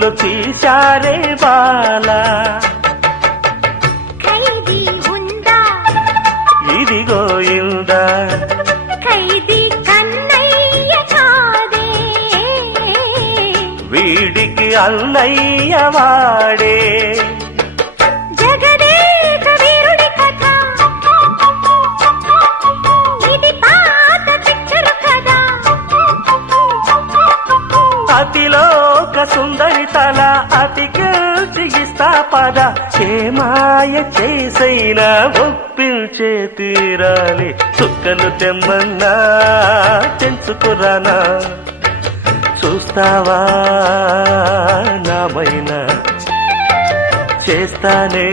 బుక్కులు తీశారే బాలా. ఖైదీ ఉందా ఇదిగో ఇందా ఖైదీ కన్నయ్య కాదే, వీడికి అన్నయ్య వాడే. జగదేక వీరుడి కథ ఇది పాత పిక్చరు కదా. అతిలోక సుందరి తల అతికిస్తా పద, ఏ మాయ చేసైనా ఒప్పించే తీరాలి. చుక్కలు తెమ్మన్నా తెంచుకురానా, చూస్తావా నామైనా చేస్తానే